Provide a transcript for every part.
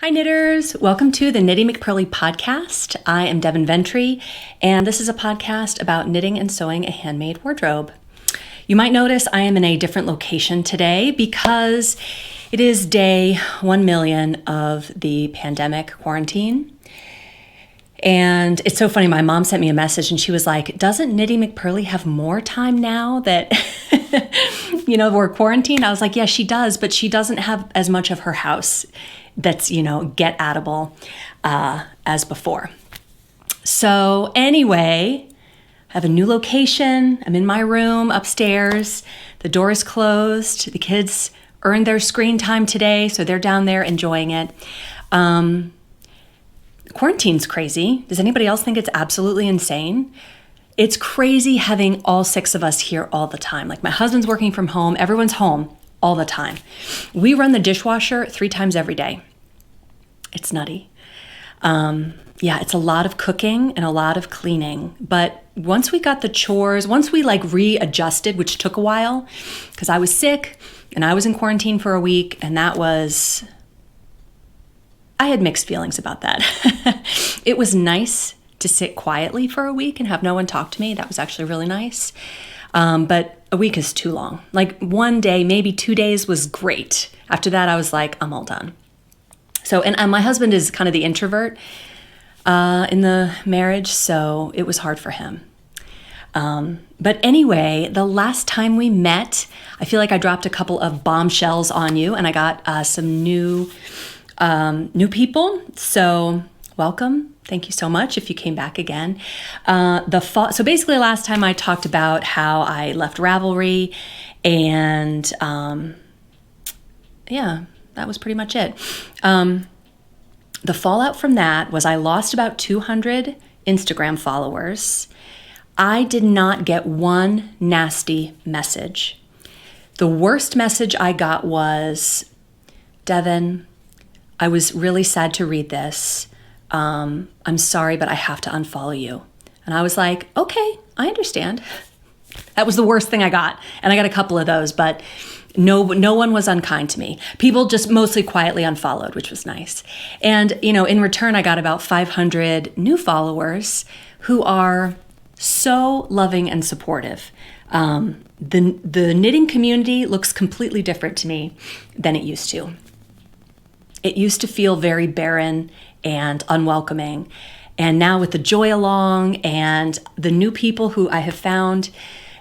Hi knitters, welcome to the Knitty McPurly podcast. I am Devin Ventre, and this is a podcast about knitting and sewing a handmade wardrobe. You might notice I am in a different location today because it is day 1,000,000 of the pandemic quarantine. And it's so funny, my mom sent me a message and she was like, doesn't Knitty McPurly have more time now that, we're quarantined? I was like, yeah, she does, but she doesn't have as much of her house that's, get-attable as before. So anyway, I have a new location. I'm in my room upstairs. The door is closed. The kids earned their screen time today, so they're down there enjoying it. Quarantine's crazy. Does anybody else think it's absolutely insane? It's crazy having all 6 of us here all the time. Like my husband's working from home. Everyone's home all the time. We run the dishwasher 3 times every day. It's nutty. It's a lot of cooking and a lot of cleaning. But once we got the chores, once we readjusted, which took a while, because I was sick and I was in quarantine for a week, and I had mixed feelings about that. It was nice to sit quietly for a week and have no one talk to me. That was actually really nice. But a week is too long. Like one day, maybe 2 days was great. After that, I was like, I'm all done. So, and my husband is kind of the introvert in the marriage, so it was hard for him. But anyway, the last time we met, I feel like I dropped a couple of bombshells on you, and I got some new people. So welcome. Thank you so much if you came back again. So basically last time I talked about how I left Ravelry, and that was pretty much it. The fallout from that was I lost about 200 Instagram followers. I did not get one nasty message. The worst message I got was, Devin, I was really sad to read this. I'm sorry, but I have to unfollow you. And I was like, okay, I understand. That was the worst thing I got. And I got a couple of those, but no one was unkind to me. People just mostly quietly unfollowed, which was nice. And, in return, I got about 500 new followers who are so loving and supportive. The knitting community looks completely different to me than it used to. It used to feel very barren and unwelcoming. And now with the joy along and the new people who I have found,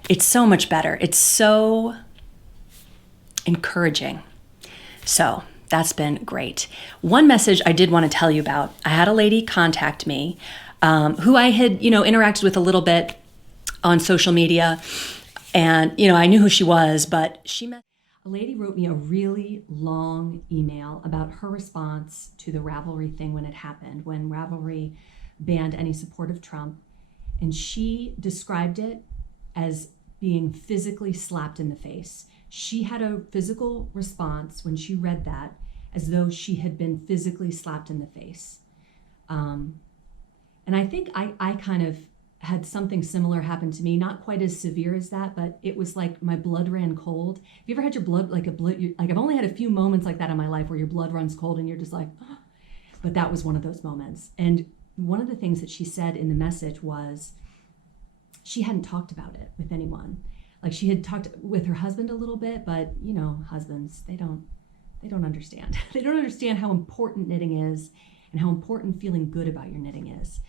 it's so much better. It's so encouraging. So that's been great. One message I did want to tell you about. I had a lady contact me who I had, interacted with a little bit on social media. And, I knew who she was, but a lady wrote me a really long email about her response to the Ravelry thing when it happened, when Ravelry banned any support of Trump. And she described it as being physically slapped in the face. She had a physical response when she read that, as though she had been physically slapped in the face. And I think I kind of had something similar happen to me, not quite as severe as that, but it was like my blood ran cold. Have you ever had your blood, I've only had a few moments like that in my life where your blood runs cold and you're just like, oh. But that was one of those moments. And one of the things that she said in the message was she hadn't talked about it with anyone. Like she had talked with her husband a little bit, but husbands, they don't understand. They don't understand how important knitting is and how important feeling good about your knitting is.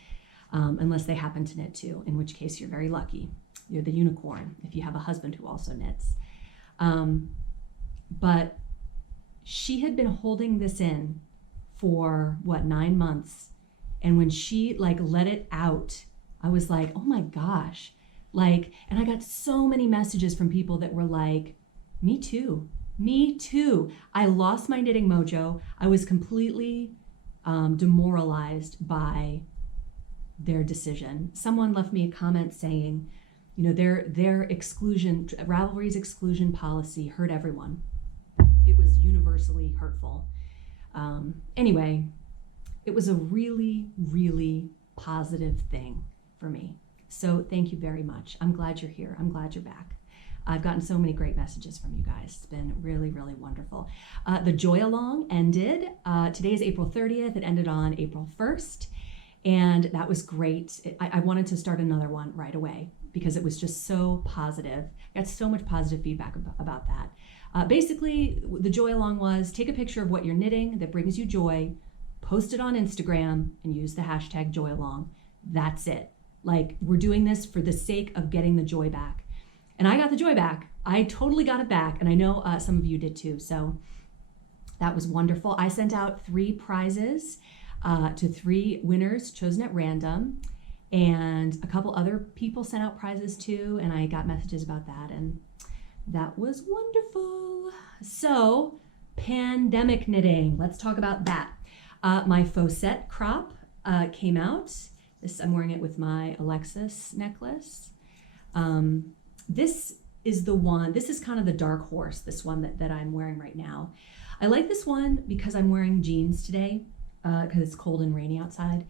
Unless they happen to knit too, in which case you're very lucky. You're the unicorn if you have a husband who also knits. But she had been holding this in for 9 months. And when she let it out, I was like, oh my gosh. And I got so many messages from people that were like, me too. I lost my knitting mojo. I was completely demoralized by their decision. Someone left me a comment saying, their exclusion, Ravelry's exclusion policy hurt everyone. It was universally hurtful. Anyway, it was a really, really positive thing for me. So thank you very much. I'm glad you're here. I'm glad you're back. I've gotten so many great messages from you guys. It's been really, really wonderful. The Joy Along ended. Today is April 30th. It ended on April 1st. And that was great. I wanted to start another one right away because it was just so positive. I got so much positive feedback about that. Basically, the Joy Along was take a picture of what you're knitting that brings you joy, post it on Instagram, and use the hashtag Joy Along. That's it. Like, we're doing this for the sake of getting the joy back. And I got the joy back. I totally got it back. And I know some of you did too. So that was wonderful. I sent out 3 prizes to 3 winners chosen at random. And a couple other people sent out prizes too. And I got messages about that. And that was wonderful. So pandemic knitting. Let's talk about that. My Fosette crop came out. I'm wearing it with my Alexis necklace. This is the one, this is kind of the dark horse, this one that I'm wearing right now. I like this one because I'm wearing jeans today because it's cold and rainy outside.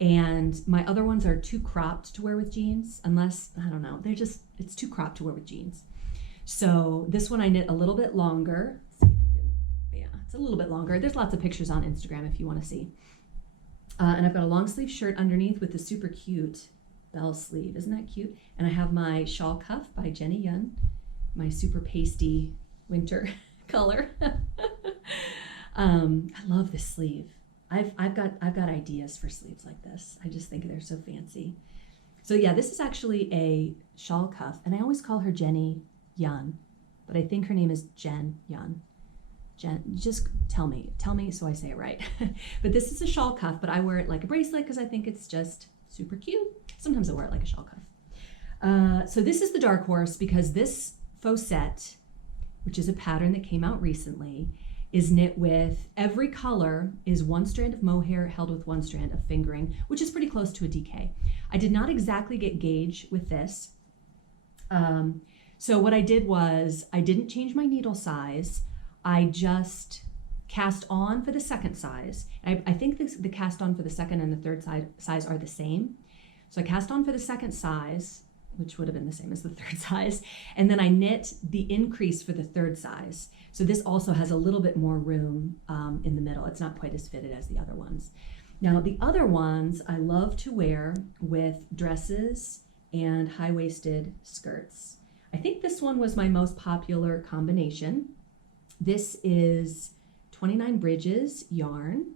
And my other ones are too cropped to wear with jeans, unless, I don't know, it's too cropped to wear with jeans. So this one I knit a little bit longer. See if you can, yeah, it's a little bit longer. There's lots of pictures on Instagram if you want to see. And I've got a long sleeve shirt underneath with the super cute bell sleeve. Isn't that cute? And I have my shawl cuff by Jenne, my super pasty winter color. I love this sleeve. I've got ideas for sleeves like this. I just think they're so fancy. So yeah, this is actually a shawl cuff, and I always call her Jenne, but I think her name is Jen. Jen, just tell me so I say it right. But this is a shawl cuff, but I wear it like a bracelet because I think it's just super cute. Sometimes I wear it like a shawl cuff. So this is the dark horse because this Fosette, which is a pattern that came out recently, is knit with every color is 1 strand of mohair held with 1 strand of fingering, which is pretty close to a DK. I did not exactly get gauge with this. So what I did was I didn't change my needle size. I just cast on for the second size. I think the cast on for the second and the third size are the same. So I cast on for the second size, which would have been the same as the third size. And then I knit the increase for the third size. So this also has a little bit more room in the middle. It's not quite as fitted as the other ones. Now the other ones I love to wear with dresses and high-waisted skirts. I think this one was my most popular combination. This is 29 Bridges yarn,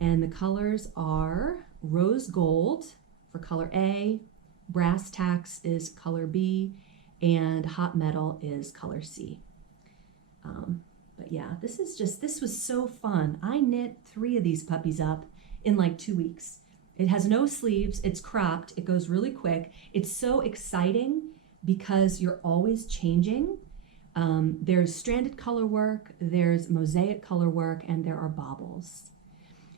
and the colors are rose gold for color A, brass tacks is color B, and hot metal is color C. But yeah, this was so fun. I knit 3 of these puppies up in like 2 weeks. It has no sleeves, it's cropped, it goes really quick. It's so exciting because you're always changing. There's stranded color work, there's mosaic color work, and there are bobbles.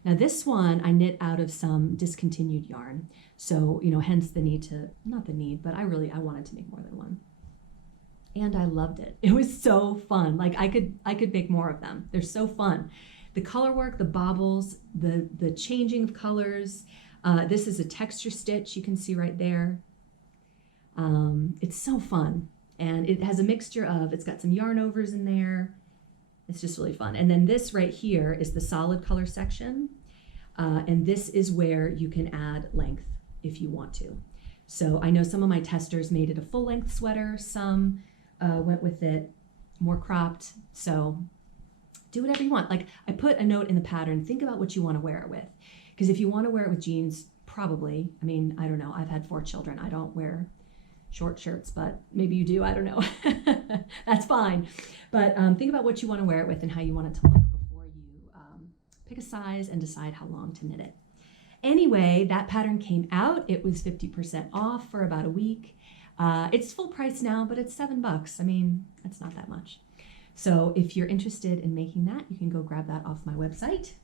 Now this one I knit out of some discontinued yarn. So, hence the need to, not the need, but I wanted to make more than one. And I loved it. It was so fun. Like I could make more of them. They're so fun. The color work, the bobbles, the changing of colors. This is a texture stitch you can see right there. It's so fun. And it has a mixture of, it's got some yarn overs in there. It's just really fun. And then this right here is the solid color section. And this is where you can add length if you want to. So I know some of my testers made it a full length sweater. Some went with it more cropped. So do whatever you want. Like I put a note in the pattern, think about what you want to wear it with. Because if you want to wear it with jeans, probably, I don't know. I've had 4 children. I don't wear short shirts, but maybe you do, I don't know. That's fine. But think about what you want to wear it with and how you want it to look before you pick a size and decide how long to knit it. Anyway, that pattern came out. It was 50% off for about a week. It's full price now, but it's $7. It's not that much. So if you're interested in making that, you can go grab that off my website.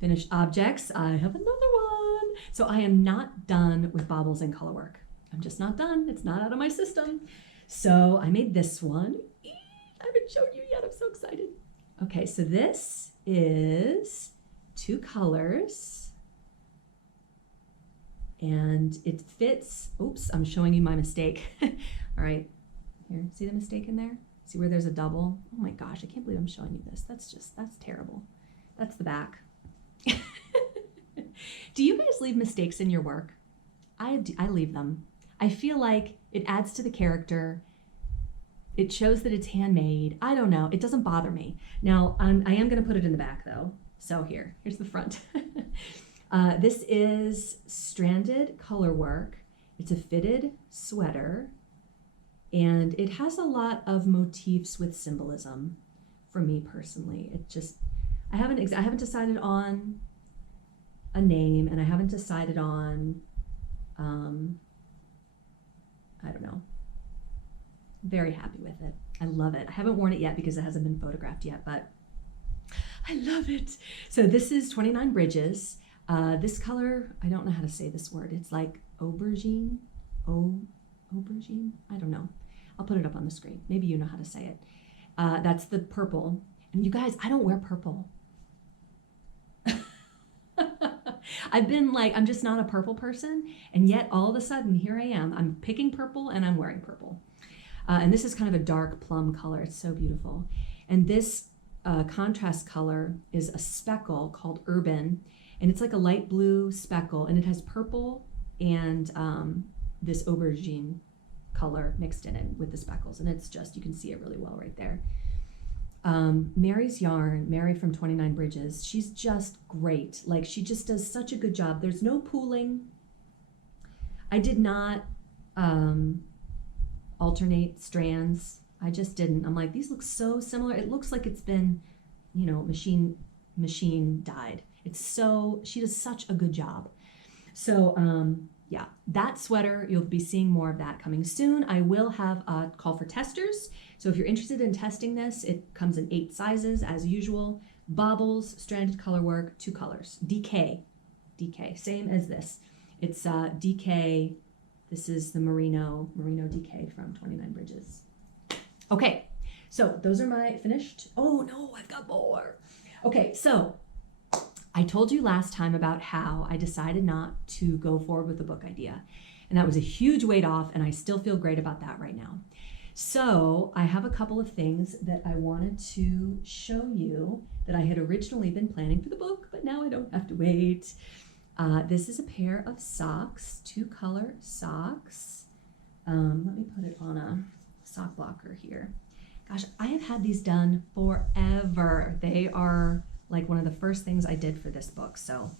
Finished objects. I have another one. So I am not done with bobbles and color work. I'm just not done. It's not out of my system. So I made this one. I haven't shown you yet. I'm so excited. Okay, so this is 2 colors. And it fits, oops, I'm showing you my mistake. All right, here, see the mistake in there? See where there's a double? Oh my gosh, I can't believe I'm showing you this. That's terrible. That's the back. Do you guys leave mistakes in your work? I leave them. I feel like it adds to the character. It shows that it's handmade. I don't know. It doesn't bother me. Now, I am going to put it in the back though. So here's the front. This is stranded Colorwork. It's a fitted sweater, and it has a lot of motifs with symbolism for me personally. It just, I haven't decided on a name, and I haven't decided on, I don't know. Very happy with it. I love it. I haven't worn it yet because it hasn't been photographed yet, but I love it. So this is 29 Bridges. This color, I don't know how to say this word. It's like aubergine. Aubergine? I don't know. I'll put it up on the screen. Maybe you know how to say it. That's the purple. And you guys, I don't wear purple. I'm just not a purple person. And yet all of a sudden, here I am. I'm picking purple and I'm wearing purple. And this is kind of a dark plum color. It's so beautiful. And this contrast color is a speckle called Urban. And it's like a light blue speckle. And it has purple and this aubergine color mixed in it with the speckles. And it's just, you can see it really well right there. Mary's yarn, Mary from 29 Bridges, she's just great. Like, she just does such a good job. There's no pooling. I did not alternate strands. I just didn't. I'm like, these look so similar. It looks like it's been, you know, machine dyed. She does such a good job. So, yeah, that sweater, you'll be seeing more of that coming soon. I will have a call for testers. So if you're interested in testing this, it comes in 8 sizes as usual. Bobbles, stranded colorwork, 2 colors. DK, same as this. It's DK. This is the Merino DK from 29 Bridges. Okay, so those are my finished. Oh no, I've got more. Okay, so I told you last time about how I decided not to go forward with the book idea. And that was a huge weight off, and I still feel great about that right now. So I have a couple of things that I wanted to show you that I had originally been planning for the book, but now I don't have to wait. This is a pair of socks, 2-color socks. Let me put it on a sock blocker here. Gosh, I have had these done forever. They are like one of the first things I did for this book. So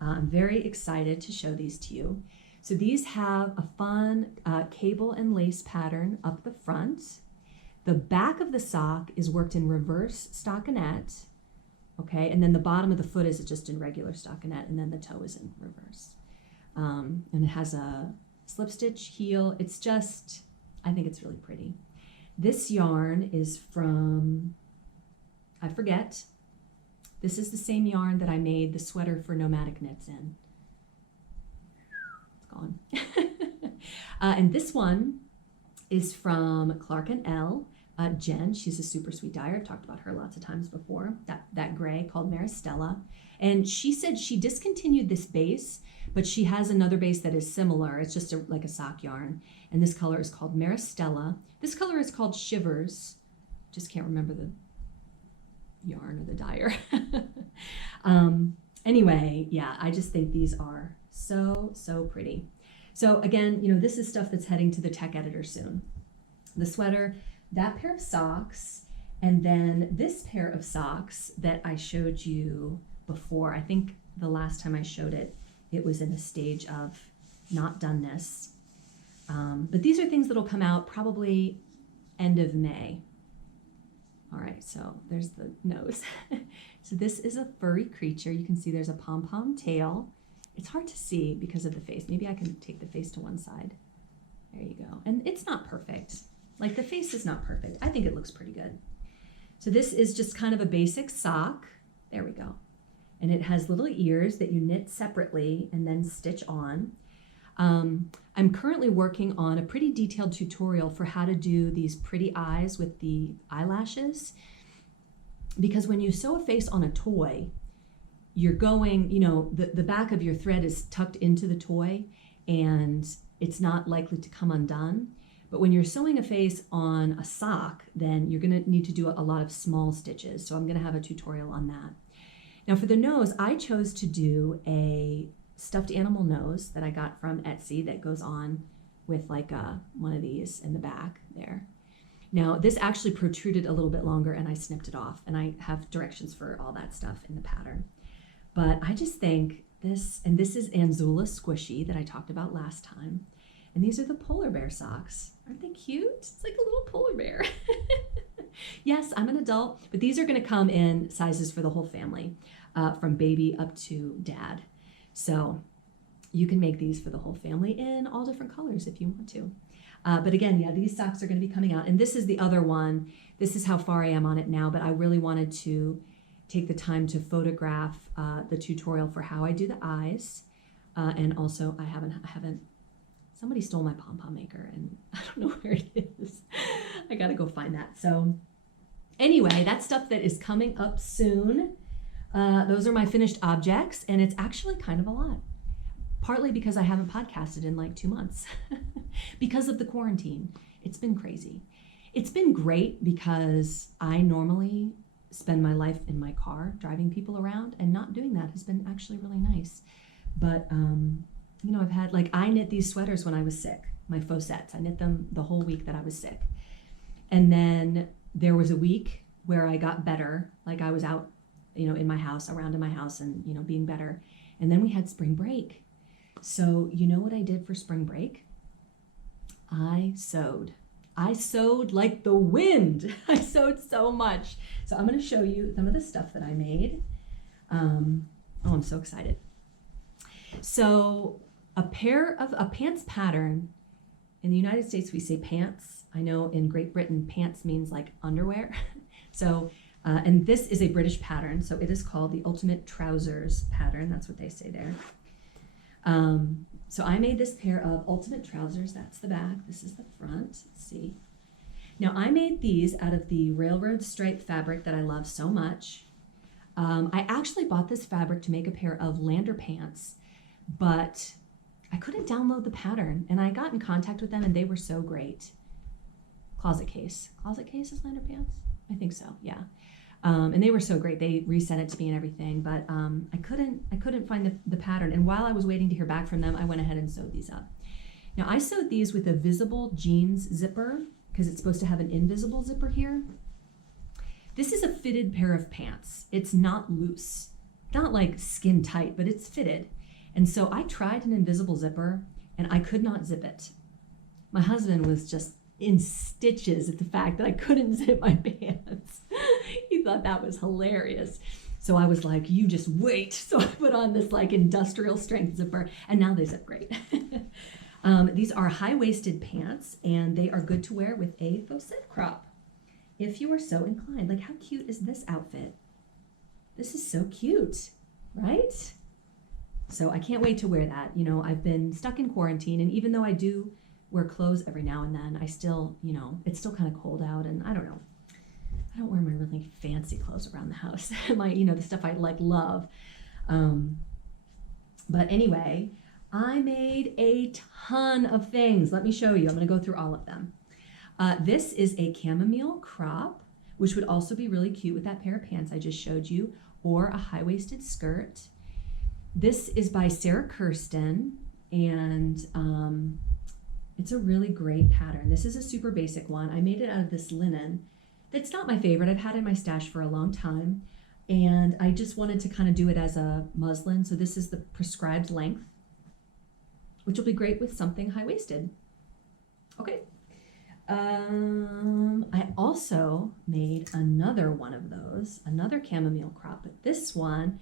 I'm very excited to show these to you. So these have a fun cable and lace pattern up the front. The back of the sock is worked in reverse stockinette, okay? And then the bottom of the foot is just in regular stockinette, and then the toe is in reverse. And it has a slip stitch heel. It's just, I think it's really pretty. This yarn is from, I forget. This is the same yarn that I made the sweater for Nomadic Knits in. It's gone. And this one is from Clark & L. Jen, she's a super sweet dyer. I've talked about her lots of times before. That gray called Maristella. And she said she discontinued this base, but she has another base that is similar. It's just like a sock yarn. And this color is called Maristella. This color is called Shivers. Just can't remember the yarn or the dyer. Anyway, yeah, I just think these are so pretty. So again, you know, this is stuff that's heading to the tech editor soon. The sweater, that pair of socks, and then this pair of socks that I showed you before. I think the last time I showed it, it was in a stage of not doneness. But these are things that'll come out probably end of May. All right, so there's the nose. So this is a furry creature. You can see there's a pom-pom tail. It's hard to see because of the face. Maybe I can take the face to one side. There you go. And it's not perfect. Like, the face is not perfect. I think it looks pretty good. So this is just kind of a basic sock. There we go. And it has little ears that you knit separately and then stitch on. I'm currently working on a pretty detailed tutorial for how to do these pretty eyes with the eyelashes. Because when you sew a face on a toy, you're going, the back of your thread is tucked into the toy and it's not likely to come undone. But when you're sewing a face on a sock, then you're going to need to do a lot of small stitches. So I'm going to have a tutorial on that. Now for the nose, I chose to do a stuffed animal nose that I got from Etsy that goes on with like one of these in the back there. Now this actually protruded a little bit longer and I snipped it off, and I have directions for all that stuff in the pattern. But I just think this is Anzula Squishy that I talked about last time. And these are the polar bear socks. Aren't they cute? It's like a little polar bear. Yes, I'm an adult, but these are going to come in sizes for the whole family, from baby up to dad. So you can make these for the whole family in all different colors if you want to. But again, yeah, these socks are going to be coming out. And this is the other one. This is how far I am on it now, but I really wanted to take the time to photograph the tutorial for how I do the eyes. And also I haven't, somebody stole my pom-pom maker and I don't know where it is. I got to go find that. So anyway, that's stuff that is coming up soon. Those are my finished objects, and it's actually kind of a lot. Partly because I haven't podcasted in like 2 months because of the quarantine. It's been crazy. It's been great because I normally spend my life in my car driving people around, and not doing that has been actually really nice. But, I've had, like, I knit these sweaters when I was sick, my Fosettes. I knit them the whole week that I was sick. And then there was a week where I got better, like I was out, in my house, around in my house and, being better. And then we had spring break. So you know what I did for spring break? I sewed. I sewed like the wind. I sewed so much. So I'm going to show you some of the stuff that I made. I'm so excited. So a pants pattern, in the United States we say pants. I know in Great Britain pants means like underwear. So, and this is a British pattern. So it is called the Ultimate Trousers pattern. That's what they say there. So I made this pair of ultimate trousers. That's the back. This is the front. Let's see. Now I made these out of the railroad stripe fabric that I love so much. I actually bought this fabric to make a pair of lander pants, but I couldn't download the pattern, and I got in contact with them and they were so great. Closet Case is lander pants? I think so, yeah. And they were so great. They resent it to me and everything, but I couldn't find the pattern. And while I was waiting to hear back from them, I went ahead and sewed these up. Now I sewed these with a visible jeans zipper because it's supposed to have an invisible zipper here. This is a fitted pair of pants. It's not loose, not like skin tight, but it's fitted. And so I tried an invisible zipper and I could not zip it. My husband was just in stitches at the fact that I couldn't zip my pants. He thought that was hilarious. So I was like, you just wait. So I put on this like industrial strength zipper, and now they zip great. These are high-waisted pants, and they are good to wear with a Fosette crop if you are so inclined. Like, how cute is this outfit? This is so cute, right? So I can't wait to wear that. I've been stuck in quarantine, and even though I do wear clothes every now and then, I still, it's still kind of cold out, and I don't know. I don't wear my really fancy clothes around the house. The stuff I love. But anyway, I made a ton of things. Let me show you. I'm going to go through all of them. This is a Camomile Crop, which would also be really cute with that pair of pants I just showed you, or a high-waisted skirt. This is by Kirsten, and it's a really great pattern. This is a super basic one. I made it out of this linen. That's not my favorite. I've had it in my stash for a long time, and I just wanted to kind of do it as a muslin. So this is the prescribed length, which will be great with something high-waisted. Okay. I also made another one of those, another Camomile Crop, but this one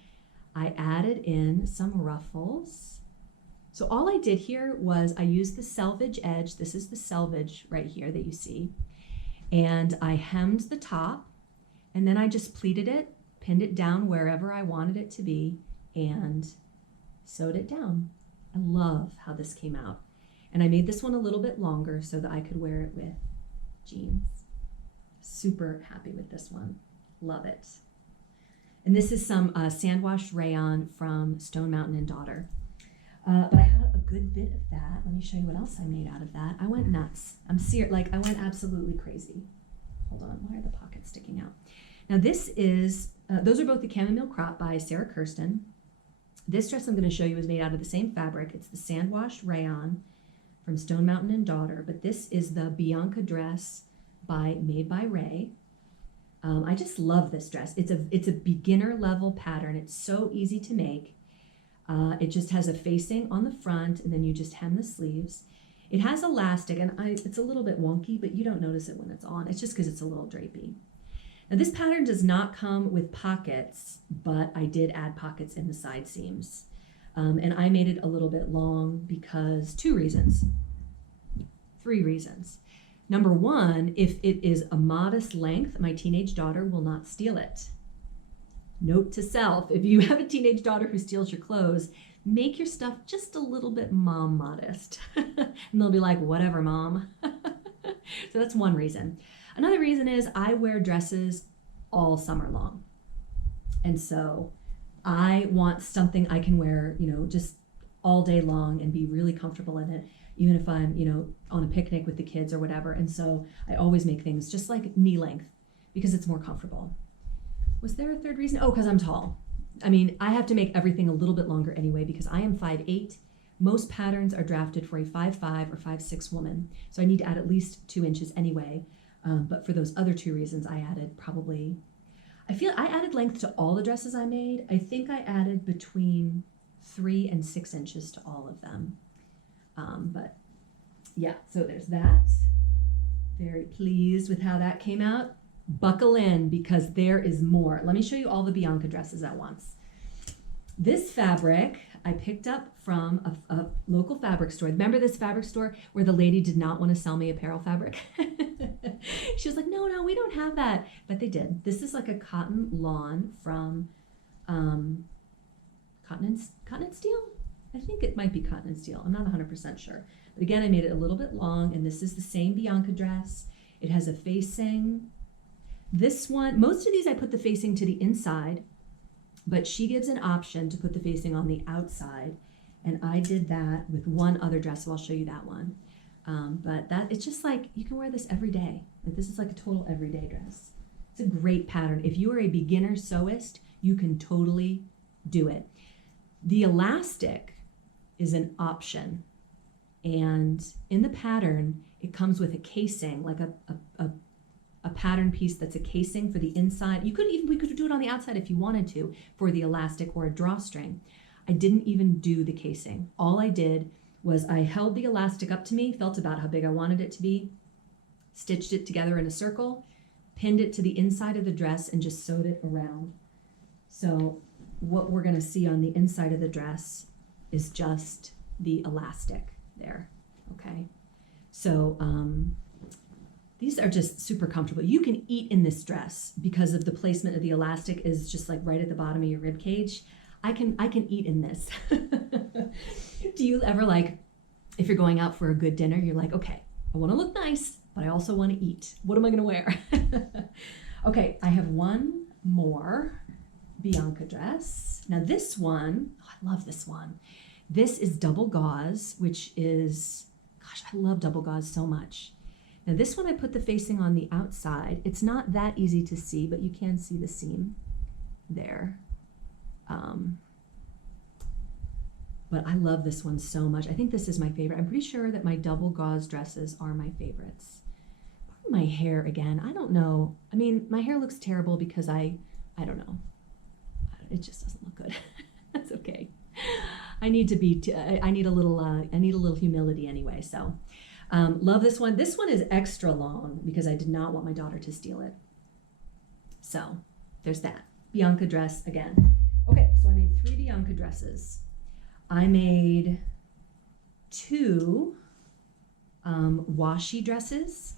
I added in some ruffles. So all I did here was I used the selvage edge. This is the selvage right here that you see. And I hemmed the top, and then I just pleated it, pinned it down wherever I wanted it to be, and sewed it down. I love how this came out. And I made this one a little bit longer so that I could wear it with jeans. Super happy with this one. Love it. And this is some sand-washed rayon from Stone Mountain and Daughter. But I had a good bit of that. Let me show you what else I made out of that. I went nuts. I went absolutely crazy. Hold on, why are the pockets sticking out? Now this is, those are both the Camomile Crop by Sarah Kirsten. This dress I'm going to show you is made out of the same fabric. It's the sand-washed rayon from Stone Mountain and Daughter, but this is the Bianca Dress made by Ray. I just love this dress. It's a beginner level pattern. It's so easy to make. It just has a facing on the front, and then you just hem the sleeves. It has elastic, and it's a little bit wonky, but you don't notice it when it's on. It's just because it's a little drapey. Now this pattern does not come with pockets, but I did add pockets in the side seams. And I made it a little bit long because three reasons. Number one, if it is a modest length, my teenage daughter will not steal it. Note to self, if you have a teenage daughter who steals your clothes, make your stuff just a little bit mom modest. And they'll be like, whatever, mom. So that's one reason. Another reason is I wear dresses all summer long. And so I want something I can wear, just all day long and be really comfortable in it, even if I'm, on a picnic with the kids or whatever. And so I always make things just like knee length because it's more comfortable. Was there a third reason? Oh, because I'm tall. I mean, I have to make everything a little bit longer anyway because I am 5'8". Most patterns are drafted for a 5'5" or 5'6" woman. So I need to add at least 2 inches anyway. But for those other 2 reasons, I added I added length to all the dresses I made. I think I added between 3 and 6 inches to all of them. But yeah, so there's that. Very pleased with how that came out. Buckle in because there is more. Let me show you all the Bianca dresses at once. This fabric I picked up from a local fabric store. Remember this fabric store where the lady did not want to sell me apparel fabric? She was like, no, we don't have that. But they did. This is like a cotton lawn from Cotton and Steel? I think it might be Cotton and Steel. I'm not 100% sure. But again, I made it a little bit long, and this is the same Bianca dress. It has a facing. This one, most of these I put the facing to the inside, but she gives an option to put the facing on the outside. And I did that with one other dress, so I'll show you that one. But it's just like, you can wear this every day. Like this is like a total everyday dress. It's a great pattern. If you are a beginner sewist, you can totally do it. The elastic is an option. And in the pattern, it comes with a casing, like a pattern piece that's a casing for the inside. We could do it on the outside if you wanted to for the elastic or a drawstring. I didn't even do the casing. All I did was I held the elastic up to me, felt about how big I wanted it to be, stitched it together in a circle, pinned it to the inside of the dress, and just sewed it around. So what we're gonna see on the inside of the dress is just the elastic there, okay? So these are just super comfortable. You can eat in this dress because of the placement of the elastic is just like right at the bottom of your rib cage. I can eat in this. Do you ever if you're going out for a good dinner, you're like, okay, I want to look nice, but I also want to eat. What am I going to wear? Okay, I have one more Bianca dress. Now this one, I love this one. This is double gauze, which is, gosh, I love double gauze so much. Now this one I put the facing on the outside. It's not that easy to see, but you can see the seam there. But I love this one so much. I think this is my favorite. I'm pretty sure that my double gauze dresses are my favorites. My hair again, I don't know. I mean, my hair looks terrible because I don't know. It just doesn't look good. That's okay. I need a little humility anyway. So love this one. This one is extra long because I did not want my daughter to steal it. So there's that. Bianca dress again. Okay, so I made 3 Bianca dresses. I made 2 washi dresses.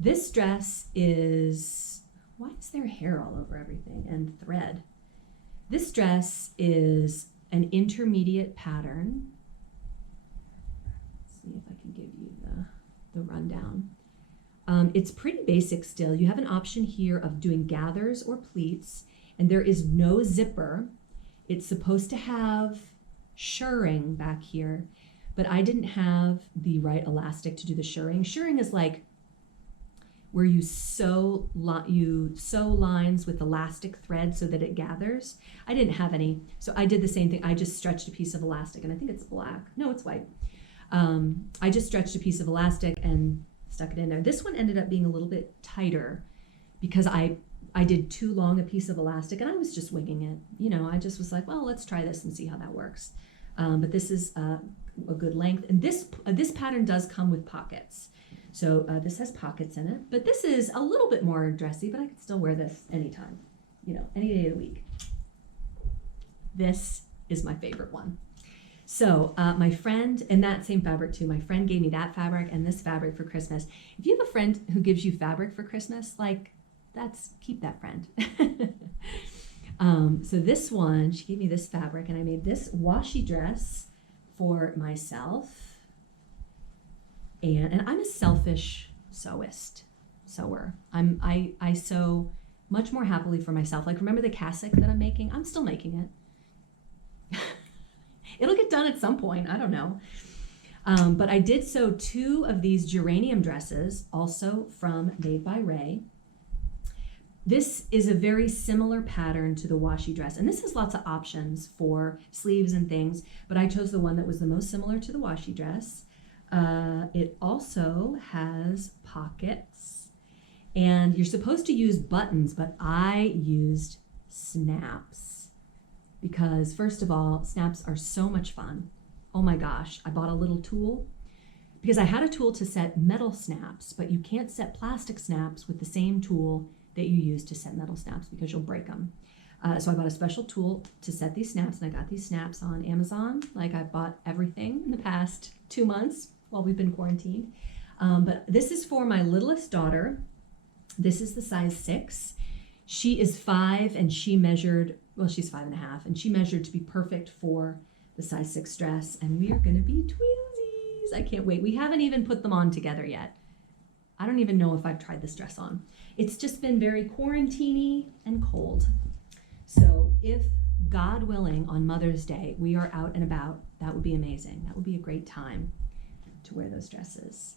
This dress is, why is there hair all over everything and thread? This dress is an intermediate pattern. Let's see if I can give you the rundown. It's pretty basic still. You have an option here of doing gathers or pleats, and there is no zipper. It's supposed to have shirring back here, but I didn't have the right elastic to do the shirring. Shirring is like where you sew lines with elastic thread so that it gathers. I didn't have any, so I did the same thing. I just stretched a piece of elastic, and I think it's black. No, it's white. I just stretched a piece of elastic and stuck it in there. This one ended up being a little bit tighter because I did too long a piece of elastic, and I was just winging it. You know, I just was like, well, let's try this and see how that works. But this is a good length, and this pattern does come with pockets. So this has pockets in it, but this is a little bit more dressy, but I can still wear this anytime, you know, any day of the week. This is my favorite one. So my friend, and that same fabric too, my friend gave me that fabric and this fabric for Christmas. If you have a friend who gives you fabric for Christmas, like keep that friend. So this one, she gave me this fabric, and I made this washi dress for myself. And I'm a selfish sewer. I sew much more happily for myself. Like, remember the cassock that I'm making? I'm still making it. It'll get done at some point. I don't know. But I did sew 2 of these geranium dresses, also from Made by Ray. This is a very similar pattern to the washi dress, and this has lots of options for sleeves and things, but I chose the one that was the most similar to the washi dress. It also has pockets, and you're supposed to use buttons, but I used snaps because, first of all, snaps are so much fun. Oh my gosh, I bought a little tool because I had a tool to set metal snaps, but you can't set plastic snaps with the same tool that you use to set metal snaps because you'll break them. So I bought a special tool to set these snaps, and I got these snaps on Amazon. Like, I bought everything in the past 2 months while we've been quarantined. But this is for my littlest daughter. This is the size 6. She is 5, and she measured, well, she's 5.5, and she measured to be perfect for the size 6 dress, and we are gonna be twinsies. I can't wait. We haven't even put them on together yet. I don't even know if I've tried this dress on. It's just been very quarantine-y and cold. So if, God willing, on Mother's Day, we are out and about, that would be amazing. That would be a great time to wear those dresses.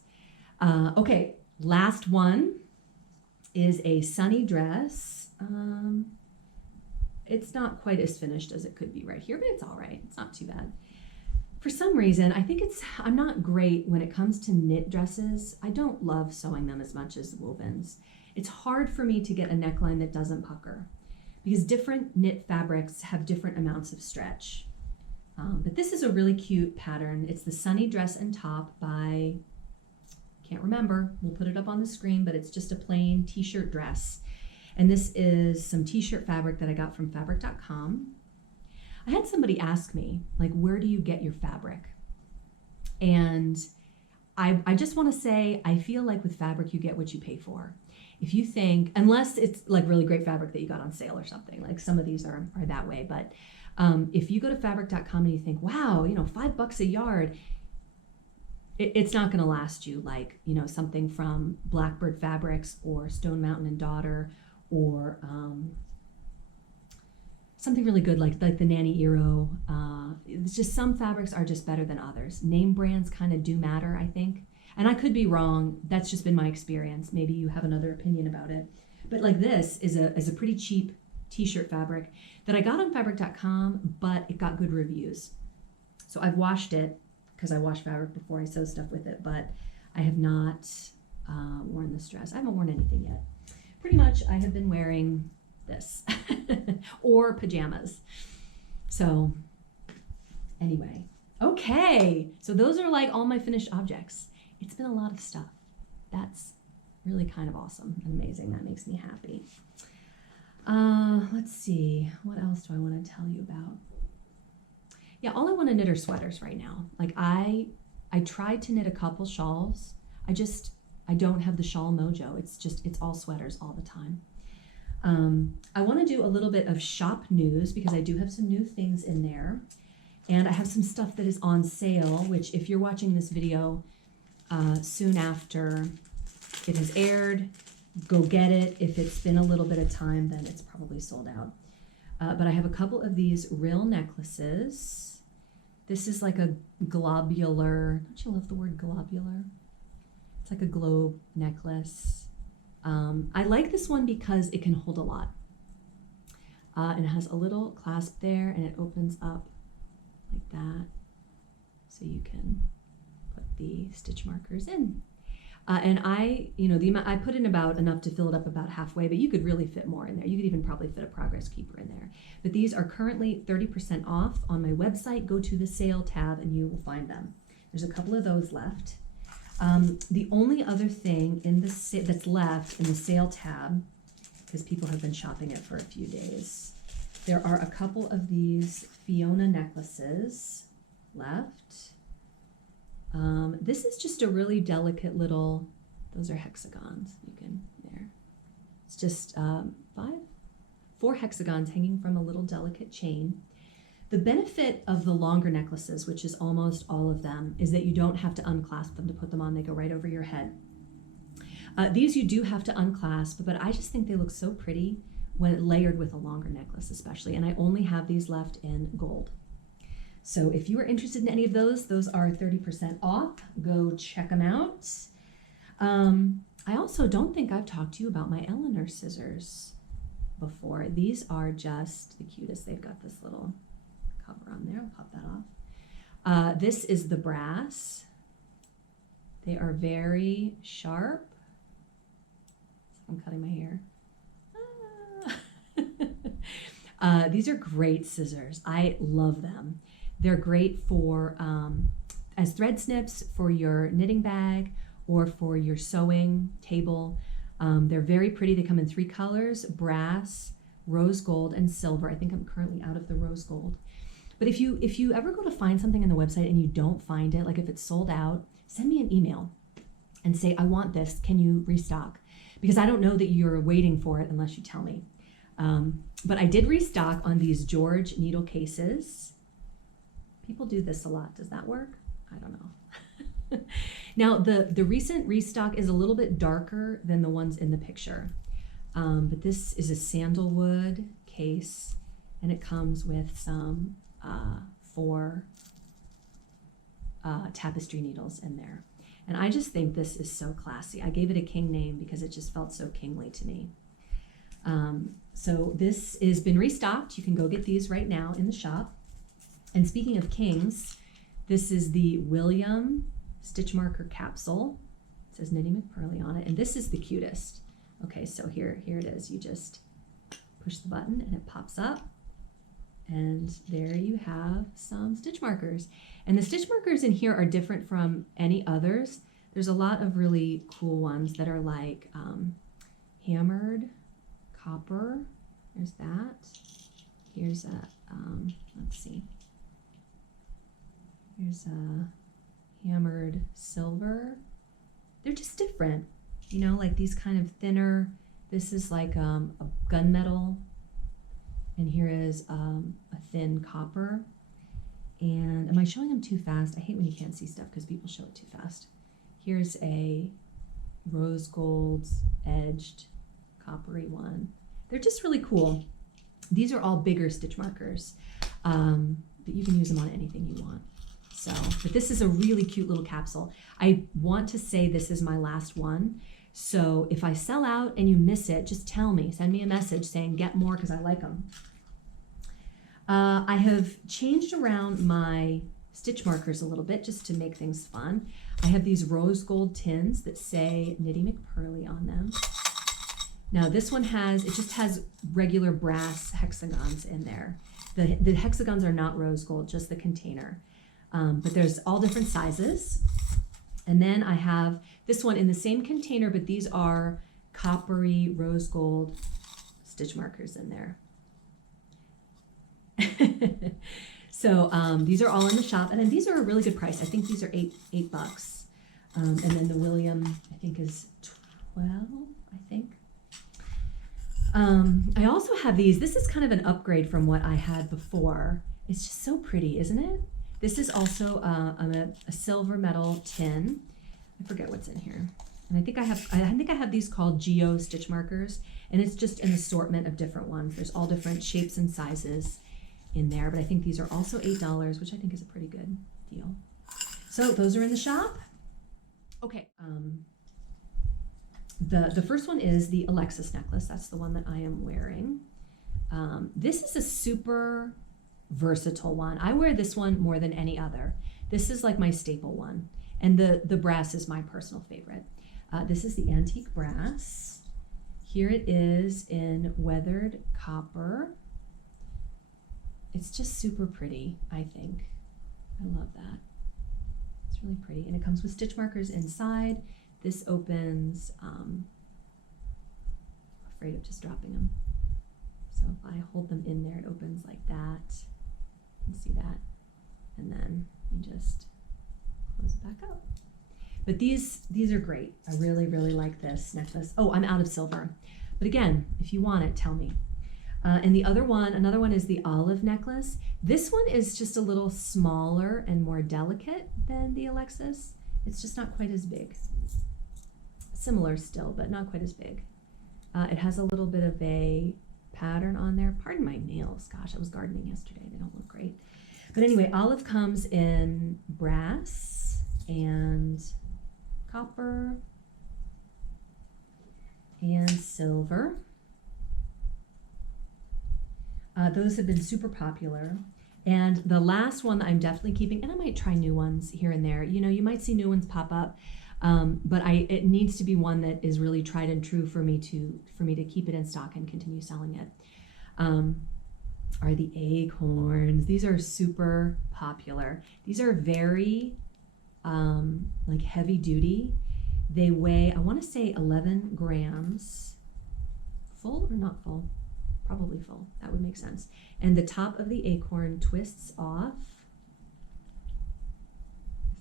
Okay, last one is a sunny dress. It's not quite as finished as it could be right here, but it's all right. It's not too bad. For some reason, I think I'm not great when it comes to knit dresses. I don't love sewing them as much as the wovens. It's hard for me to get a neckline that doesn't pucker because different knit fabrics have different amounts of stretch. But this is a really cute pattern. It's the Sunny Dress and Top by, can't remember, we'll put it up on the screen, but it's just a plain t-shirt dress. And this is some t-shirt fabric that I got from fabric.com. I had somebody ask me, like, where do you get your fabric? And I just want to say, I feel like with fabric, you get what you pay for. If you think, unless it's like really great fabric that you got on sale or something, like some of these are that way, but if you go to fabric.com and you think, wow, you know, $5 a yard, it's not going to last you like, you know, something from Blackbird Fabrics or Stone Mountain and Daughter or something really good like the Nanny Eero. It's just some fabrics are just better than others. Name brands kind of do matter, I think. And I could be wrong. That's just been my experience. Maybe you have another opinion about it. But like this is a pretty cheap t-shirt fabric that I got on fabric.com, but it got good reviews. So I've washed it because I wash fabric before I sew stuff with it, but I have not worn this dress. I haven't worn anything yet. Pretty much I have been wearing this or pajamas. So anyway, okay. So those are like all my finished objects. It's been a lot of stuff. That's really kind of awesome and amazing. That makes me happy. Let's see. What else do I want to tell you about? Yeah, all I want to knit are sweaters right now. Like I tried to knit a couple shawls. I don't have the shawl mojo. It's all sweaters all the time. I want to do a little bit of shop news because I do have some new things in there. And I have some stuff that is on sale, which if you're watching this video soon after it has aired, go get it. If it's been a little bit of time, then it's probably sold out. but I have a couple of these rill necklaces. This is like a globular, don't you love the word globular? It's like a globe necklace. I like this one because it can hold a lot. And it has a little clasp there, and it opens up like that. So you can put the stitch markers in. And I put in about enough to fill it up about halfway, but you could really fit more in there. You could even probably fit a progress keeper in there. But these are currently 30% off on my website. Go to the sale tab and you will find them. There's a couple of those left. The only other thing in the that's left in the sale tab, because people have been shopping it for a few days, there are a couple of these Fiona necklaces left. This is just a really delicate little, those are hexagons, there. It's just 4 hexagons hanging from a little delicate chain. The benefit of the longer necklaces, which is almost all of them, is that you don't have to unclasp them to put them on. They go right over your head. These you do have to unclasp, but I just think they look so pretty when layered with a longer necklace especially, and I only have these left in gold. So if you are interested in any of those are 30% off. Go check them out. I also don't think I've talked to you about my Eleanor scissors before. These are just the cutest. They've got this little cover on there. I'll pop that off. This is the brass. They are very sharp. I'm cutting my hair. These are great scissors. I love them. They're great for as thread snips for your knitting bag or for your sewing table. They're very pretty. They come in 3 colors: brass, rose gold, and silver. I think I'm currently out of the rose gold. But if you ever go to find something on the website and you don't find it, like if it's sold out, send me an email and say, I want this. Can you restock? Because I don't know that you're waiting for it unless you tell me. But I did restock on these George needle cases. People do this a lot. Does that work? I don't know. Now, the recent restock is a little bit darker than the ones in the picture. But this is a sandalwood case, and it comes with some 4 tapestry needles in there. And I just think this is so classy. I gave it a king name because it just felt so kingly to me. So this has been restocked. You can go get these right now in the shop. And speaking of kings, this is the William stitch marker capsule. It says Knitty McPurly on it, and this is the cutest. Okay, so here it is. You just push the button and it pops up, and there you have some stitch markers. And the stitch markers in here are different from any others. There's a lot of really cool ones that are like hammered copper. There's that. Here's a let's see. Here's a hammered silver. They're just different, you know, like these kind of thinner. This is like a gunmetal, and here is a thin copper. And am I showing them too fast? I hate when you can't see stuff because people show it too fast. Here's a rose gold edged coppery one. They're just really cool. These are all bigger stitch markers, but you can use them on anything you want. So, but this is a really cute little capsule. I want to say this is my last one. So if I sell out and you miss it, just tell me, send me a message saying get more because I like them. I have changed around my stitch markers a little bit just to make things fun. I have these rose gold tins that say Knitty McPurly on them. Now this one just has regular brass hexagons in there. The hexagons are not rose gold, just the container. But there's all different sizes. And then I have this one in the same container, but these are coppery rose gold stitch markers in there. So these are all in the shop, and then these are a really good price. I think these are $8. And then the William, I think, is 12, I think. I also have these. This is kind of an upgrade from what I had before. It's just so pretty, isn't it? This is also a silver metal tin. I forget what's in here. And I think I have these called Geo stitch markers. And it's just an assortment of different ones. There's all different shapes and sizes in there, but I think these are also $8, which I think is a pretty good deal. So those are in the shop. Okay, the first one is the Alexis necklace. That's the one that I am wearing. This is a super versatile one. I wear this one more than any other. This is like my staple one. And the brass is my personal favorite. This is the antique brass. Here it is in weathered copper. It's just super pretty, I think. I love that. It's really pretty. And it comes with stitch markers inside. This opens, afraid of just dropping them. So if I hold them in there, it opens like that. You can see that. And then you just close it back up. But these are great. I really, really like this necklace. Oh, I'm out of silver. But again, if you want it, tell me. And the another one is the olive necklace. This one is just a little smaller and more delicate than the Alexis. It's just not quite as big. Similar still, but not quite as big. It has a little bit of a pattern on there. Pardon my nails. Gosh, I was gardening yesterday. They don't look great. But anyway, olive comes in brass and copper and silver. Those have been super popular. And the last one that I'm definitely keeping, and I might try new ones here and there. You know, you might see new ones pop up, but it needs to be one that is really tried and true for me to keep it in stock and continue selling it. Are the acorns. These are super popular. These are very like heavy duty. They weigh, I want to say 11 grams. Full or not full? Probably full. That would make sense. And the top of the acorn twists off.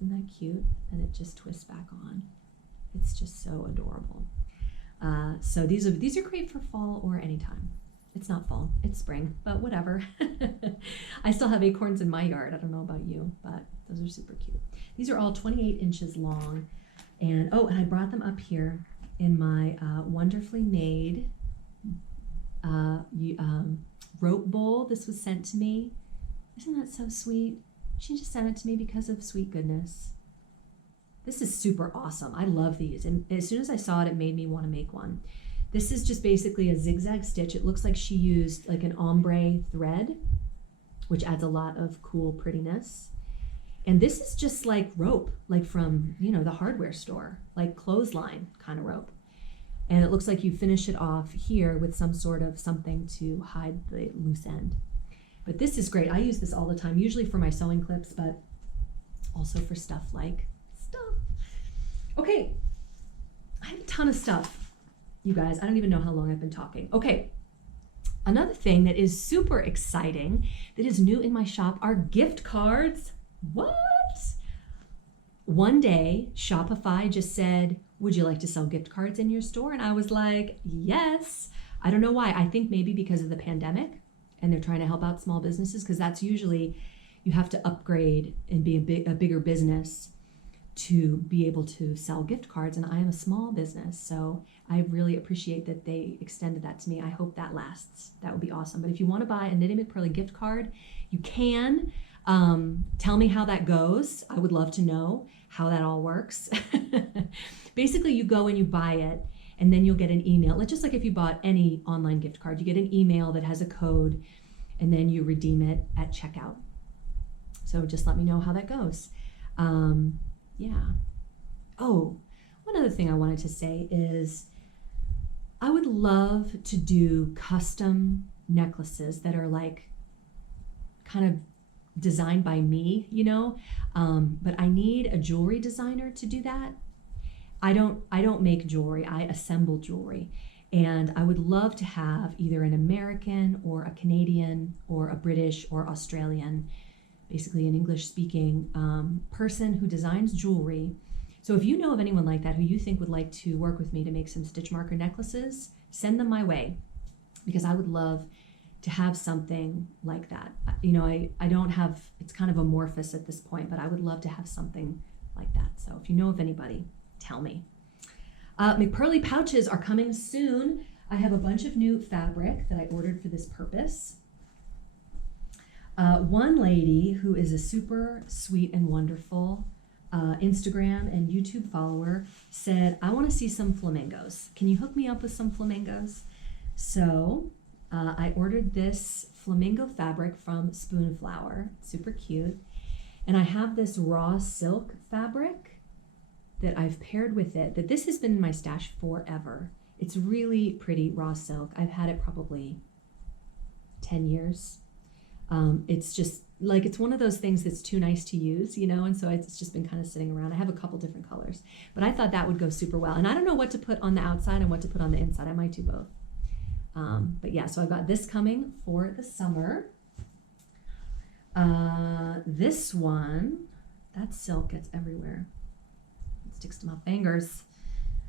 Isn't that cute? And it just twists back on. It's just so adorable. So these are great for fall or anytime. It's not fall, it's spring, but whatever. I still have acorns in my yard. I don't know about you, but those are super cute. These are all 28 inches long. And and I brought them up here in my wonderfully made rope bowl. This was sent to me. Isn't that so sweet? She just sent it to me because of sweet goodness. This is super awesome. I love these. And as soon as I saw it, it made me want to make one. This is just basically a zigzag stitch. It looks like she used like an ombre thread, which adds a lot of cool prettiness. And this is just like rope, like from, the hardware store, like clothesline kind of rope. And it looks like you finish it off here with some sort of something to hide the loose end. But this is great. I use this all the time, usually for my sewing clips, but also for stuff. Okay, I have a ton of stuff, you guys. I don't even know how long I've been talking. Okay, another thing that is super exciting that is new in my shop are gift cards. What? One day, Shopify just said, would you like to sell gift cards in your store? And I was like, yes. I don't know why. I think maybe because of the pandemic and they're trying to help out small businesses, because that's usually, you have to upgrade and be a bigger business to be able to sell gift cards. And I am a small business, so I really appreciate that they extended that to me. I hope that lasts. That would be awesome. But if you want to buy a Knitty McPurly gift card, you can. Tell me how that goes. I would love to know how that all works. Basically, you go and you buy it, and then you'll get an email. Just like if you bought any online gift card, you get an email that has a code, and then you redeem it at checkout. So just let me know how that goes. Yeah. Oh, one other thing I wanted to say is I would love to do custom necklaces that are like kind of designed by me, but I need a jewelry designer to do that. I don't make jewelry, I assemble jewelry. And I would love to have either an American or a Canadian or a British or Australian, basically an English speaking person who designs jewelry. So if you know of anyone like that who you think would like to work with me to make some stitch marker necklaces, send them my way, because I would love to have something like that. I don't have, it's kind of amorphous at this point, but I would love to have something like that. So if you know of anybody, tell me. McPurly pouches are coming soon. I have a bunch of new fabric that I ordered for this purpose. One lady who is a super sweet and wonderful Instagram and YouTube follower said, I want to see some flamingos. Can you hook me up with some flamingos? So I ordered this flamingo fabric from Spoonflower. Super cute. And I have this raw silk fabric that I've paired with it, that this has been in my stash forever. It's really pretty raw silk. I've had it probably 10 years. It's just like, it's one of those things that's too nice to use, you know, and so it's just been kind of sitting around. I have a couple different colors, but I thought that would go super well. And I don't know what to put on the outside and what to put on the inside. I might do both. But yeah, so I've got this coming for the summer. This one, that silk gets everywhere. It sticks to my fingers.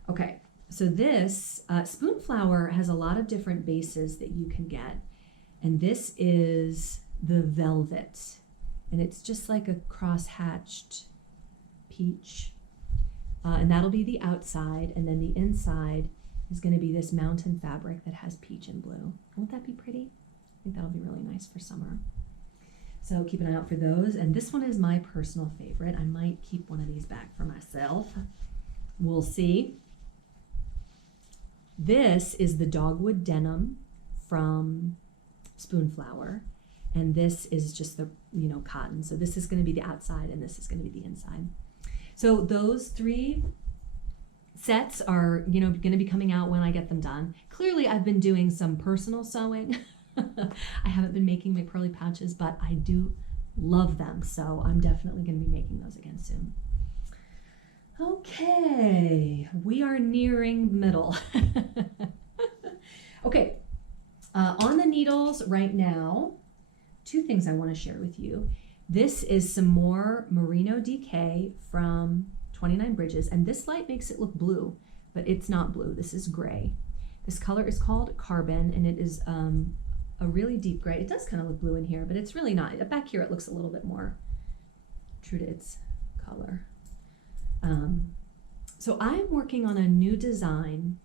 Okay, so this Spoonflower has a lot of different bases that you can get. And this is the velvet. And it's just like a cross-hatched peach. And that'll be the outside. And then the inside is going to be this mountain fabric that has peach and blue. Won't that be pretty? I think that'll be really nice for summer. So keep an eye out for those. And this one is my personal favorite. I might keep one of these back for myself. We'll see. This is the dogwood denim from Spoonflower. And this is just the, you know, cotton. So this is going to be the outside and this is going to be the inside. So those three sets are, you know, going to be coming out when I get them done. Clearly, I've been doing some personal sewing. I haven't been making McPurly pouches, but I do love them. So I'm definitely going to be making those again soon. Okay, we are nearing the middle. Okay, on the needles right now, two things I want to share with you. This is some more Merino DK from 29 Bridges, and this light makes it look blue, but it's not blue. This is gray. This color is called Carbon, and it is a really deep gray. It does kind of look blue in here, but it's really not. Back here, it looks a little bit more true to its color. So I'm working on a new design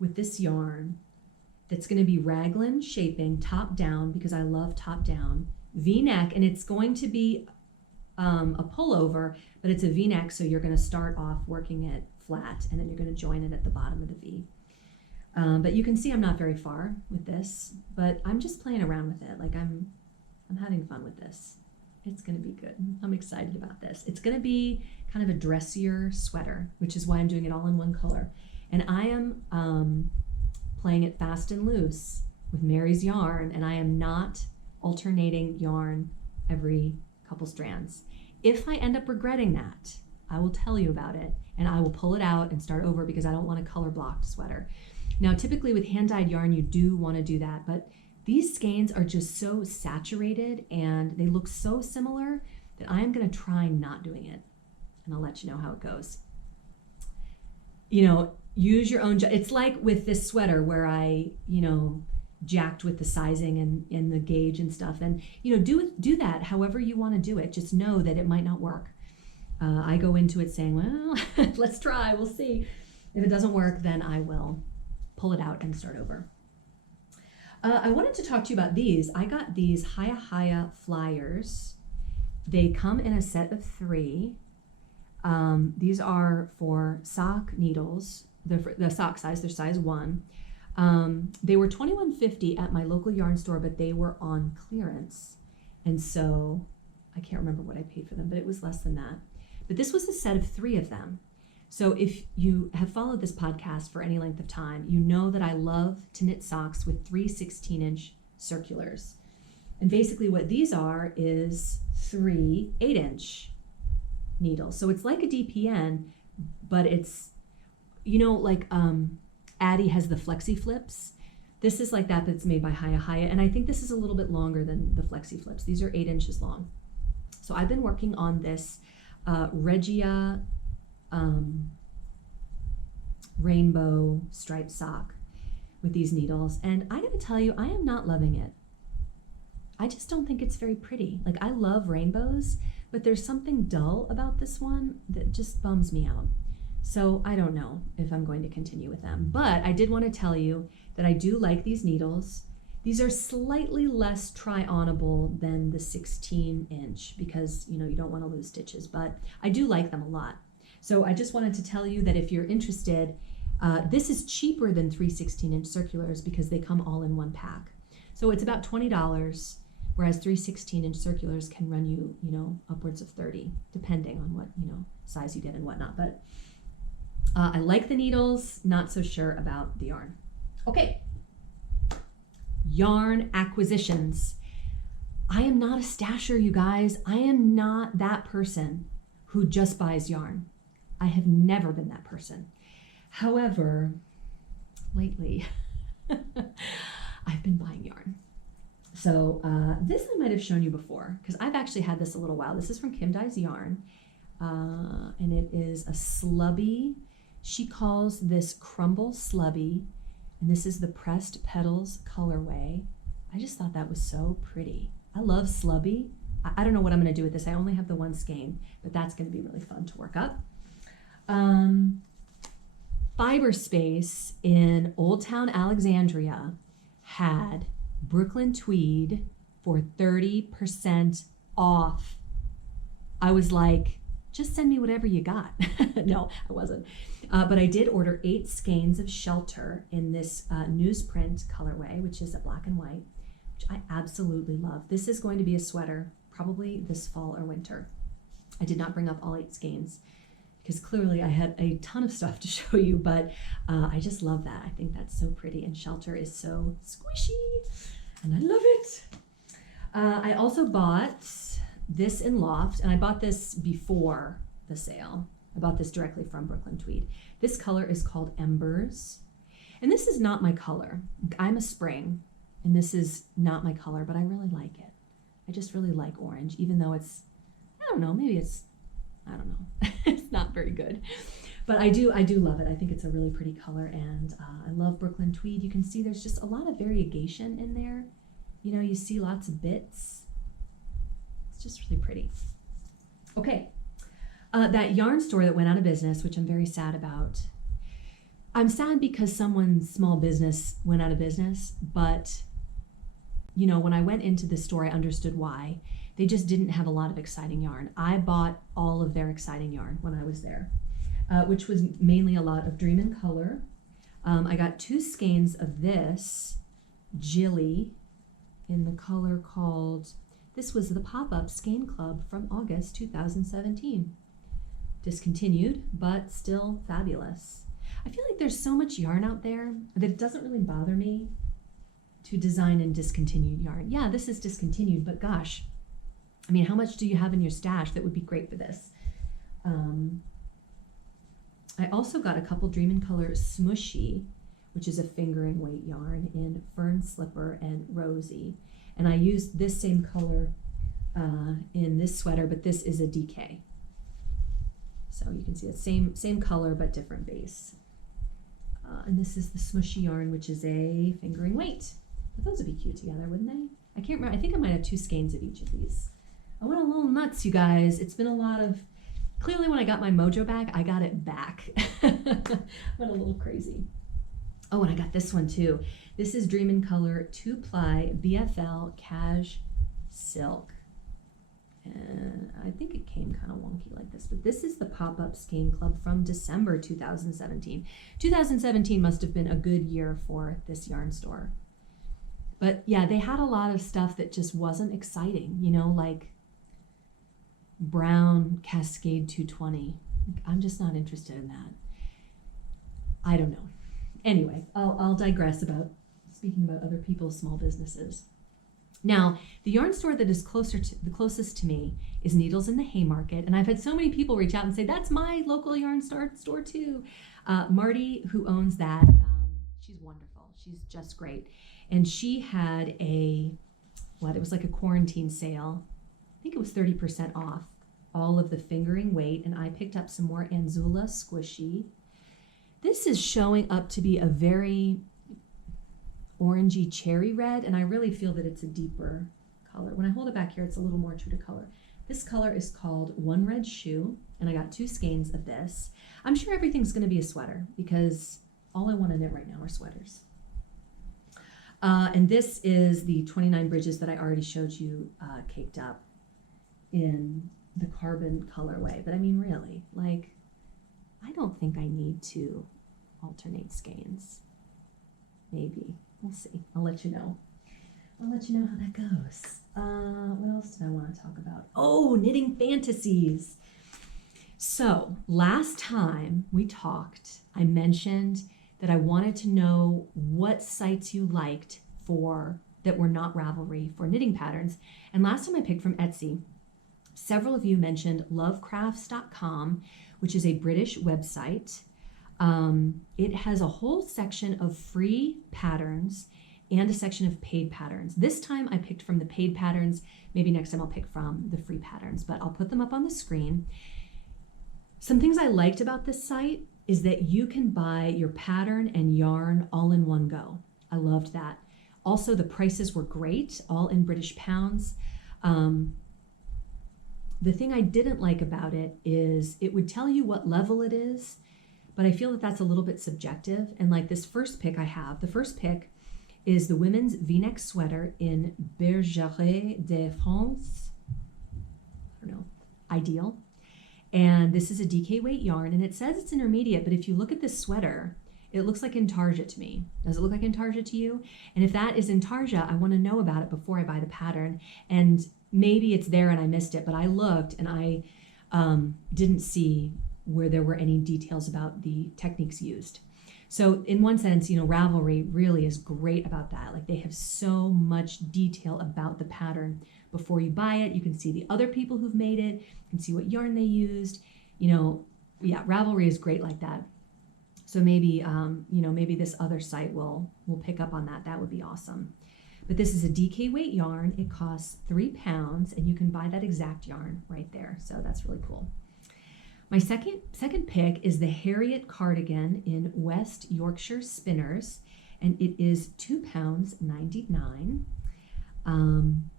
with this yarn that's going to be raglan shaping top down, because I love top down, V-neck, and it's going to be a pullover, but it's a V-neck, so you're going to start off working it flat and then you're going to join it at the bottom of the V. But you can see I'm not very far with this, but I'm just playing around with it. Like I'm having fun with this. It's going to be good. I'm excited about this. It's going to be kind of a dressier sweater, which is why I'm doing it all in one color. And I am playing it fast and loose with Mary's yarn, and I am not alternating yarn every couple strands. If I end up regretting that, I will tell you about it, and I will pull it out and start over because I don't want a color blocked sweater. Now, typically with hand-dyed yarn, you do want to do that, but these skeins are just so saturated and they look so similar that I am going to try not doing it, and I'll let you know how it goes. You know, use your own, it's like with this sweater where I, you know, jacked with the sizing and the gauge and stuff, and, you know, do that however you want to do it. Just know that it might not work. I go into it saying, well, let's try, we'll see. If it doesn't work, then I will pull it out and start over. I wanted to talk to you about these. I got these Haya flyers. They come in a set of 3. These are for sock needles. The sock size, they're size 1. They were $21.50 at my local yarn store, but they were on clearance. And so I can't remember what I paid for them, but it was less than that. But this was a set of 3 of them. So if you have followed this podcast for any length of time, you know that I love to knit socks with 3 16-inch circulars. And basically what these are is 3 8-inch needles. So it's like a DPN, but it's, you know, like Addie has the Flexi Flips. This is like that, but it's made by Haya. And I think this is a little bit longer than the Flexi Flips. These are 8 inches long. So I've been working on this Regia rainbow striped sock with these needles, and I gotta tell you, I am not loving it. I just don't think it's very pretty. Like, I love rainbows, but there's something dull about this one that just bums me out. So I don't know if I'm going to continue with them, but I did want to tell you that I do like these needles. These are slightly less try-onable than the 16-inch because, you know, you don't want to lose stitches, but I do like them a lot. So I just wanted to tell you that if you're interested, this is cheaper than 3 16-inch circulars because they come all in one pack. So it's about $20, whereas 3 16-inch circulars can run you, you know, upwards of 30, depending on what, you know, size you get and whatnot. But I like the needles, not so sure about the yarn. Okay. Yarn acquisitions. I am not a stasher, you guys. I am not that person who just buys yarn. I have never been that person. However, lately, I've been buying yarn. So this I might have shown you before because I've actually had this a little while. This is from Kim Dye's Yarn, and it is a slubby. She calls this crumble slubby, and this is the pressed petals colorway. I just thought that was so pretty. I love slubby. I don't know what I'm going to do with this. I only have the one skein, but that's going to be really fun to work up. Fiber Space in Old Town Alexandria had Brooklyn tweed for 30% off. I was like, just send me whatever you got. No, I wasn't. But I did order 8 skeins of Shelter in this newsprint colorway, which is a black and white, which I absolutely love. This is going to be a sweater, probably this fall or winter. I did not bring up all 8 skeins because clearly I had a ton of stuff to show you, but I just love that. I think that's so pretty, and Shelter is so squishy, and I love it. I also bought this in Loft, and I bought this before the sale. I bought this directly from Brooklyn Tweed. This color is called Embers, and this is not my color. I'm a spring, and this is not my color, but I really like it. I just really like orange, even though it's, I don't know, maybe it's, I don't know. It's not very good, but I do love it. I think it's a really pretty color, and I love Brooklyn Tweed. You can see there's just a lot of variegation in there. You know, you see lots of bits. It's just really pretty. Okay, that yarn store that went out of business, which I'm very sad about. I'm sad because someone's small business went out of business, but you know, when I went into the store, I understood why. They just didn't have a lot of exciting yarn. I bought all of their exciting yarn when I was there, which was mainly a lot of Dream in Color. I got 2 skeins of this Jilly in the color called, this was the Pop-Up Skein Club from August 2017. Discontinued, but still fabulous. I feel like there's so much yarn out there that it doesn't really bother me to design in discontinued yarn. Yeah, this is discontinued, but gosh, I mean, how much do you have in your stash that would be great for this? I also got a couple Dream in Color Smushy, which is a fingering weight yarn in Fern Slipper and Rosy. And I used this same color in this sweater, but this is a DK. So you can see the same color, but different base. And this is the Smushy yarn, which is a fingering weight. But those would be cute together, wouldn't they? I can't remember. I think I might have 2 skeins of each of these. I went a little nuts, you guys. It's been a lot of, clearly when I got my mojo back, I got it back. Went a little crazy. Oh, and I got this one too. This is Dream in Color 2-ply BFL Cash Silk. And I think it came kind of wonky like this, but this is the Pop-Up Skein Club from December 2017. 2017 must have been a good year for this yarn store. But yeah, they had a lot of stuff that just wasn't exciting, you know, like brown Cascade 220. I'm just not interested in that. I don't know. Anyway, I'll digress about speaking about other people's small businesses. Now, the yarn store that is the closest to me is Needles in the Haymarket, and I've had so many people reach out and say, that's my local yarn store too. Marty, who owns that, she's wonderful. She's just great. And she had it was like a quarantine sale. I think it was 30% off all of the fingering weight, and I picked up some more Anzula Squishy. This is showing up to be a very orangey cherry red, and I really feel that it's a deeper color. When I hold it back here, it's a little more true to color. This color is called One Red Shoe, and I got 2 skeins of this. I'm sure everything's going to be a sweater because all I want to knit right now are sweaters. And this is the 29 bridges that I already showed you caked up in the carbon colorway. But I mean, really, like, I don't think I need to alternate skeins. Maybe. We'll see. I'll let you know. I'll let you know how that goes. What else did I want to talk about? Oh, knitting fantasies. So last time we talked, I mentioned that I wanted to know what sites you liked for that were not Ravelry for knitting patterns. And last time I picked from Etsy. Several of you mentioned lovecrafts.com, which is a British website. It has a whole section of free patterns and a section of paid patterns. This time I picked from the paid patterns. Maybe next time I'll pick from the free patterns, but I'll put them up on the screen. Some things I liked about this site is that you can buy your pattern and yarn all in one go. I loved that. Also, the prices were great, all in British pounds. The thing I didn't like about it is it would tell you what level it is, but I feel that that's a little bit subjective. And like this first pick I have, the first pick is the women's V-neck sweater in Bergeret de France. I don't know, ideal. And this is a DK weight yarn, and it says it's intermediate, but if you look at this sweater, it looks like Intarsia to me. Does it look like Intarsia to you? And if that is Intarsia, I want to know about it before I buy the pattern. And maybe it's there and I missed it, but I looked and I didn't see where there were any details about the techniques used. So in one sense, you know, Ravelry really is great about that. Like they have so much detail about the pattern before you buy it. You can see the other people who've made it. You can see what yarn they used. You know, yeah, Ravelry is great like that. So maybe, you know, maybe this other site will pick up on that. That would be awesome. But this is a DK weight yarn. It costs £3 and you can buy that exact yarn right there. So that's really cool. My second pick is the Harriet cardigan in West Yorkshire Spinners, and it is £2.99.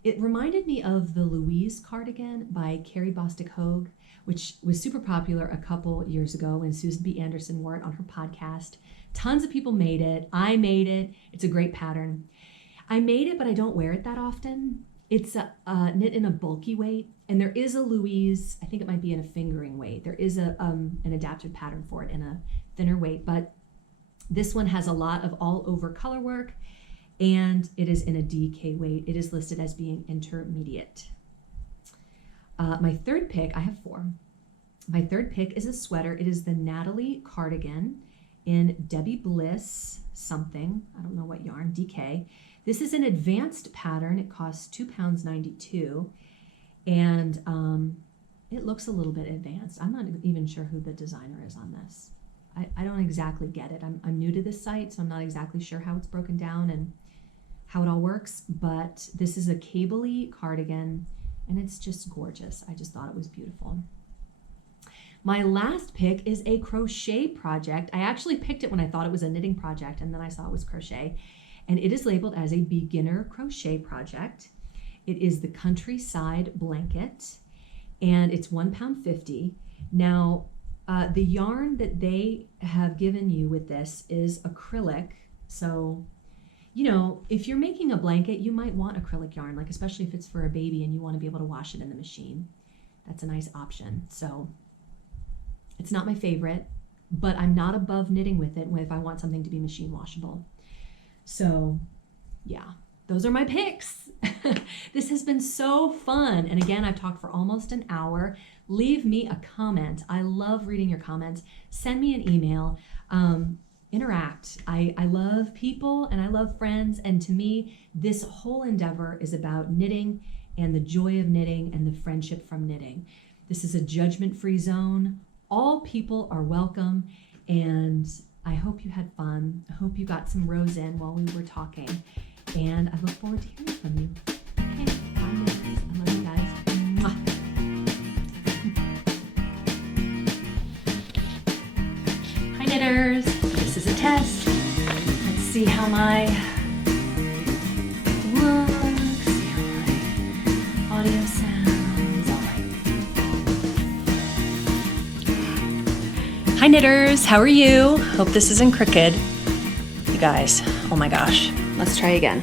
It reminded me of the Louise cardigan by Carrie Bostic Hogue, which was super popular a couple years ago when Susan B. Anderson wore it on her podcast. Tons of people made it. I made it. It's a great pattern. I made it, but I don't wear it that often. It's knit in a bulky weight, and there is a Louise, I think it might be in a fingering weight. There is an adapted pattern for it in a thinner weight, but this one has a lot of all over color work, and it is in a DK weight. It is listed as being intermediate. My third pick, I have 4. My third pick is a sweater. It is the Natalie cardigan in Debbie Bliss something. I don't know what yarn, DK. This is an advanced pattern. It costs £2.92, and it looks a little bit advanced. I'm not even sure who the designer is on this. I don't exactly get it. I'm new to this site, so I'm not exactly sure how it's broken down and how it all works, but this is a cable-y cardigan, and it's just gorgeous. I just thought it was beautiful. My last pick is a crochet project. I actually picked it when I thought it was a knitting project, and then I saw it was crochet. And it is labeled as a beginner crochet project. It is the Countryside Blanket, and it's £1.50. Now, the yarn that they have given you with this is acrylic. So, you know, if you're making a blanket, you might want acrylic yarn, like especially if it's for a baby and you want to be able to wash it in the machine. That's a nice option. So it's not my favorite, but I'm not above knitting with it if I want something to be machine washable. So yeah, those are my picks. This has been so fun. And again, I've talked for almost an hour. Leave me a comment. I love reading your comments. Send me an email. Interact. I love people and I love friends. And to me, this whole endeavor is about knitting and the joy of knitting and the friendship from knitting. This is a judgment-free zone. All people are welcome. And I hope you had fun. I hope you got some rows in while we were talking. And I look forward to hearing from you. Okay, bye guys. I love you guys. Mwah. Hi knitters. This is a test. Let's see how my audio sounds. All right. Hi knitters, how are you? Hope this isn't crooked. You guys, oh my gosh, let's try again.